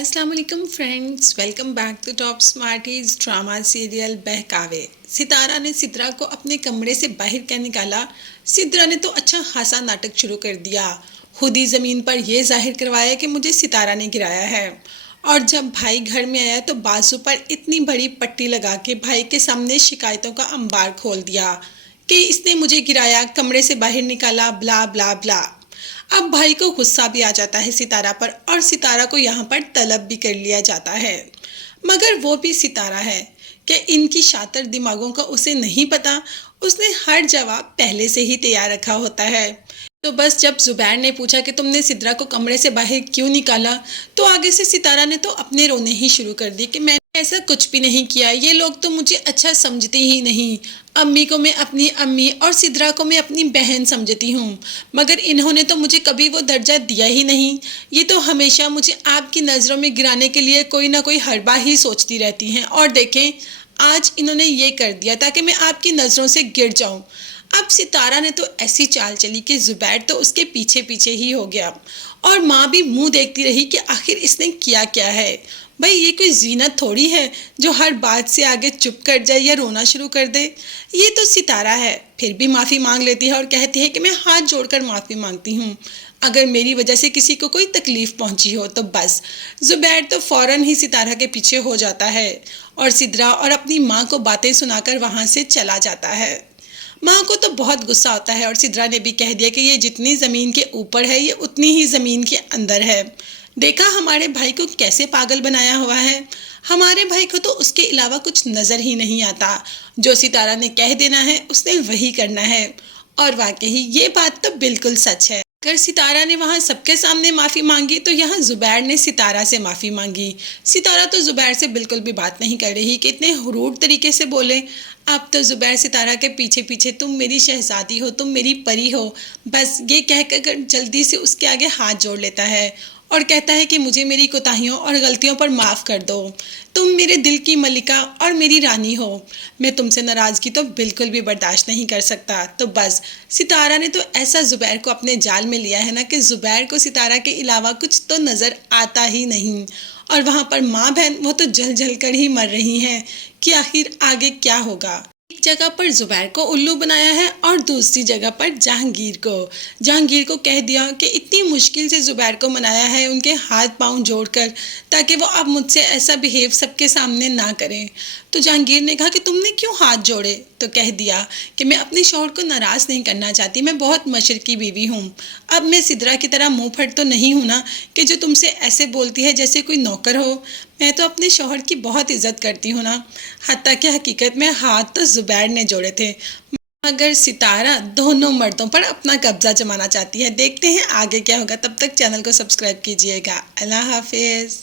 अस्सलाम वालेकुम friends, welcome back to Top Smarties drama serial Bahkawe. Sitara ने सिद्रा को अपने कमरे से बाहर क्या निकाला। सिद्रा ने तो अच्छा खासा नाटक शुरू कर दिया। खुद ही ज़मीन पर यह जाहिर करवाया कि मुझे सितारा ने गिराया है। और जब भाई घर में आया तो बाजू पर इतनी बड़ी पट्टी लगा के भाई के सामने शिकायतों का अंबार खोल दिया कि इसने मुझे गिराया, कमरे से बाहर निकाला, ब्ला ब्ला ब्ला। अब भाई को गुस्सा भी आ जाता है सितारा पर और सितारा को यहाँ पर तलब भी कर लिया जाता है। मगर वो भी सितारा है कि इनकी शातिर दिमागों का उसे नहीं पता। उसने हर जवाब पहले से ही तैयार रखा होता है। तो बस जब जुबैर ने पूछा कि तुमने सिद्रा को कमरे से बाहर क्यों निकाला, तो आगे से सितारा ने तो अपने रोने ही शुरू कर दिए कि मैंने ऐसा कुछ भी नहीं किया, ये लोग तो मुझे अच्छा समझते ही नहीं। अम्मी को मैं अपनी अम्मी और सिद्रा को मैं अपनी बहन समझती हूँ, मगर इन्होंने तो मुझे कभी वो दर्जा दिया ही नहीं। ये तो हमेशा मुझे आपकी नज़रों में गिराने के लिए कोई ना कोई हरबा ही सोचती रहती हैं। और देखें, आज इन्होंने ये कर दिया ताकि मैं आपकी नज़रों से गिर जाऊँ। अब सितारा ने तो ऐसी चाल चली कि जुबैर तो उसके पीछे पीछे ही हो गया और माँ भी मुंह देखती रही कि आखिर इसने किया क्या है। भाई, ये कोई जीनत थोड़ी है जो हर बात से आगे चुप कर जाए या रोना शुरू कर दे। ये तो सितारा है। फिर भी माफ़ी मांग लेती है और कहती है कि मैं हाथ जोड़कर माफ़ी मांगती हूँ। अगर मेरी वजह से किसी को कोई तकलीफ़ पहुँची हो तो बस। जुबैर तो फ़ौरन ही सितारा के पीछे हो जाता है और सिद्रा और अपनी माँ को बातें सुनाकर वहाँ से चला जाता है। माँ को तो बहुत गुस्सा होता है और सिद्रा ने भी कह दिया कि ये जितनी ज़मीन के ऊपर है ये उतनी ही ज़मीन के अंदर है। देखा हमारे भाई को कैसे पागल बनाया हुआ है। हमारे भाई को तो उसके अलावा कुछ नज़र ही नहीं आता। जो सितारा ने कह देना है उसने वही करना है। और वाकई ये बात तो बिल्कुल सच है। अगर सितारा ने वहाँ सबके सामने माफ़ी मांगी तो यहाँ जुबैर ने सितारा से माफ़ी मांगी। सितारा तो जुबैर से बिल्कुल भी बात नहीं कर रही कि इतने रूड तरीके से बोले। अब तो जुबैर सितारा के पीछे पीछे तुम मेरी शहजादी हो, तुम मेरी परी हो, बस ये कहकर जल्दी से उसके आगे हाथ जोड़ लेता है और कहता है कि मुझे मेरी कोताहियों और गलतियों पर माफ़ कर दो। तुम मेरे दिल की मलिका और मेरी रानी हो। मैं तुमसे नाराज़गी तो बिल्कुल भी बर्दाश्त नहीं कर सकता। तो बस सितारा ने तो ऐसा ज़ुबैर को अपने जाल में लिया है ना कि ज़ुबैर को सितारा के अलावा कुछ तो नज़र आता ही नहीं। और वहाँ पर माँ बहन वो तो जल जल कर ही मर रही हैं कि आखिर आगे क्या होगा। एक जगह पर जुबैर को उल्लू बनाया है और दूसरी जगह पर जहांगीर को कह दिया कि इतनी मुश्किल से जुबैर को मनाया है उनके हाथ पांव जोड़कर ताकि वो अब मुझसे ऐसा बिहेव सबके सामने ना करें। तो जहांगीर ने कहा कि तुमने क्यों हाथ जोड़े। तो कह दिया कि मैं अपने शौहर को नाराज़ नहीं करना चाहती, मैं बहुत मशरकी बीवी हूँ। अब मैं सिद्रा की तरह मुँह फट तो नहीं हूँ ना कि जो तुमसे ऐसे बोलती है जैसे कोई नौकर हो। मैं तो अपने शौहर की बहुत इज्जत करती हूँ ना। हत्ता कि हकीकत में हाथ तो जुबैर ने जोड़े थे, मगर सितारा दोनों मर्दों पर अपना कब्जा जमाना चाहती है। देखते हैं आगे क्या होगा। तब तक चैनल को सब्सक्राइब कीजिएगा। अल्लाह हाफिज़।